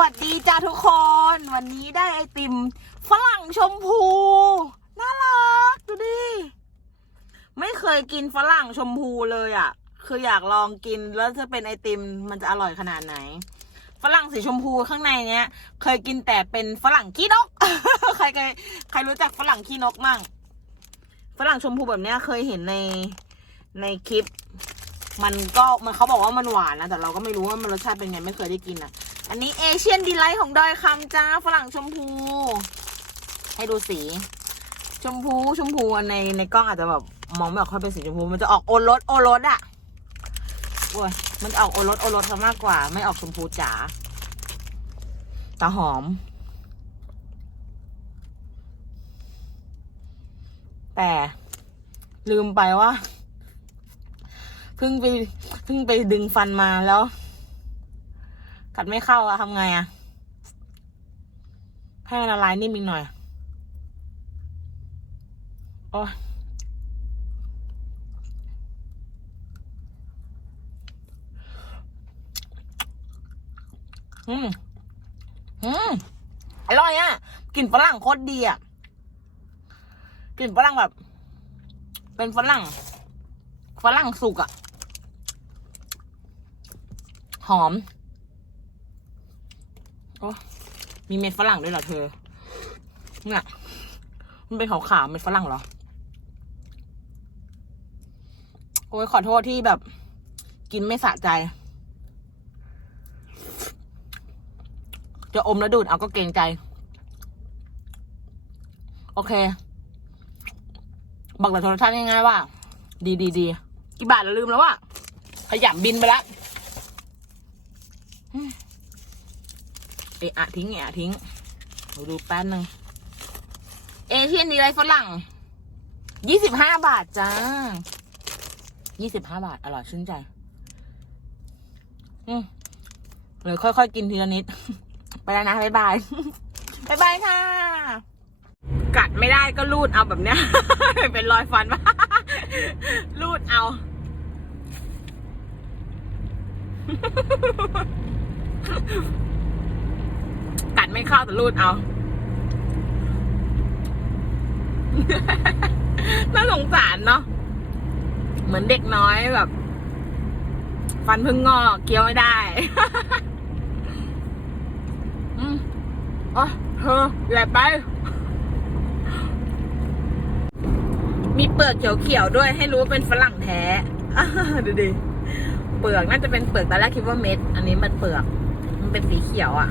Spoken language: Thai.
วัสดีจ้าทุกคน วันนี้ได้ไอติมฝรั่งชมพู น่ารัก ดูดิ ไม่เคยกินฝรั่งชมพูเลยอะ่ะ คืออยากลองกินแล้วจะเป็นไอติมมันจะอร่อยขนาดไหน ฝรั่งสีชมพูข้างในเนี้ย เคยกินแต่เป็นฝรั่งขี้นก ใครเคยใครรู้จักฝรั่งขี้นกมั่ง ฝรั่งชมพูแบบเนี้ยเคยเห็นในในคลิป มันก็มันเขาบอกว่ามันหวานนะแต่เราก็ไม่รู้ว่ามันรสชาติเป็นไงไม่เคยได้กินอะ อันนี้เอเชียนดีไลท์ของดอยคำจ้าฝรั่งชมพู ให้ดูสี ชมพูชมพูในในกล้องอาจจะแบบมองไม่ออกค่อยเป็นสีชมพู มันจะออกโอรสโอรสอะโอ้ยมันออกโอรสโอรสซะมากกว่า ไม่ออกชมพูจ๋าแต่หอม แต่ลืมไปว่าเพิ่งไปเพิ่งไปดึงฟันมาแล้ว กัดไม่เข้าอะทำไงอะให้มันละลายนิ่มอีกหน่อยโอ้อืม อืม อร่อยอะกลิ่นฝรั่งโคตรดีอะกลิ่นฝรั่งแบบ เป็นฝรั่ง ฝรั่งสุกอะหอม โอ้มีเม็ดฝรั่งด้วยเหรอเธอเนี่ยมันเป็นขาวๆเม็ดฝรั่งเหรอ โอ้ยขอโทษที่แบบ กินไม่สะใจ จะอมแล้วดูดเอาก็เกรงใจ โอเค บอกแต่โทรทัศน์ง่ายๆว่า ดีดีดีกี่บาทเราลืมแล้วว่าขยำบินไปแล้ว เอะอะทิ้งเอะอะทิ้งดูดูแป๊บนึงเอเชียนดีไรฝรั่งยี่สิบห้าบาทจ้ายี่สิบห้าบาท อร่อยชื่นใจ อืมเลยค่อยๆกินทีละนิด ไปแล้วนะ บ๊ายบาย บ๊ายบายค่ะ กัดไม่ได้ก็รูดเอาแบบเนี้ย เป็นรอยฟันปะรูดเอากัด ไม่เข้าแต่รูดเอาน่าสงสารเนาะเหมือนเด็กน้อยแบบ ฟันเพึ่งงอกเคี้ยวไม่ได้อืมอ๋อเธอใหญ่ไป มีเปลือกเขียวๆด้วยให้รู้ว่าเป็นฝรั่งแท้ดูดิเปลือกน่าจะเป็นเปลือกตอนแรกคิดว่าเม็ด อันนี้มันเปลือก มันเป็นสีเขียวอะ่ะ